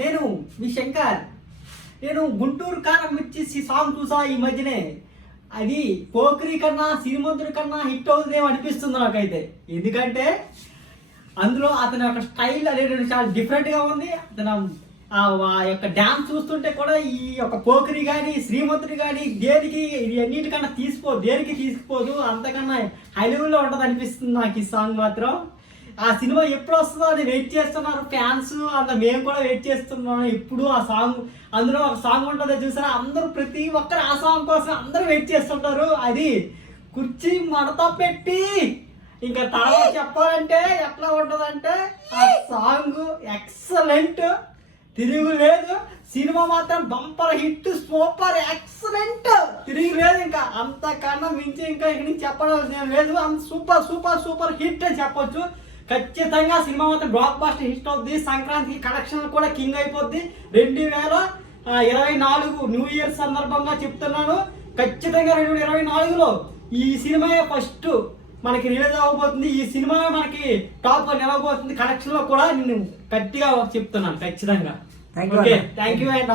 నేను మీ శంకర్. నేను గుంటూరు కారం మిర్చి సాంగ్ చూసా ఈ మధ్యనే. అది పోకిరి కన్నా శ్రీమంతుడి కన్నా హిట్ అవుతుందేమో అనిపిస్తుంది నాకైతే. ఎందుకంటే అందులో అతని యొక్క స్టైల్ అనేది చాలా డిఫరెంట్గా ఉంది. అతను ఆ యొక్క డ్యాన్స్ చూస్తుంటే కూడా ఈ యొక్క పోకిరి కానీ శ్రీమంతుడు కానీ దేనికి ఇది అన్నిటికన్నా తీసిపో దేనికి తీసుకుపోదు అంతకన్నా హై లెవెల్లో ఉంటుంది అనిపిస్తుంది నాకు ఈ సాంగ్ మాత్రం. ఆ సినిమా ఎప్పుడు వస్తుందో అది వెయిట్ చేస్తున్నారు. ఫ్యాన్స్ అంత మేము కూడా వెయిట్ చేస్తున్నాం. ఇప్పుడు ఆ సాంగ్ అందులో ఒక సాంగ్ ఉంటుంది చూసారా? అందరూ ప్రతి ఒక్కరు ఆ సాంగ్ కోసం అందరూ వెయిట్ చేస్తుంటారు. అది కుర్చీ మడత పెట్టి ఇంకా తర్వాత చెప్పాలంటే ఎట్లా ఉంటుందంటే ఆ సాంగ్ ఎక్సలెంట్ తిరుగు లేదు సినిమా మాత్రం బంపర్ హిట్ సూపర్ ఎక్సలెంట్ తిరిగి లేదు ఇంకా. అంతకన్నా మించి ఇంకా ఇక్కడి నుంచి చెప్పడం లేదు. అంత సూపర్ సూపర్ సూపర్ హిట్ అని చెప్పొచ్చు. ఖచ్చితంగా సినిమా మాత్రం బ్లాక్ బాస్టర్ హిట్ అవుద్ది. సంక్రాంతికి కలెక్షన్ కూడా కింగ్ అయిపోద్ది. రెండు వేల ఇరవై నాలుగు న్యూ ఇయర్ సందర్భంగా చెప్తున్నాను. ఖచ్చితంగా రెండు వేల ఇరవై నాలుగులో ఈ సినిమా ఫస్ట్ మనకి రిలీజ్ అవ్వబోతుంది ఈ సినిమా మనకి టాప్ నిలవబోతుంది. కలెక్షన్లో కూడా నేను గట్టిగా చెప్తున్నాను ఖచ్చితంగా. ఓకే. Thank you and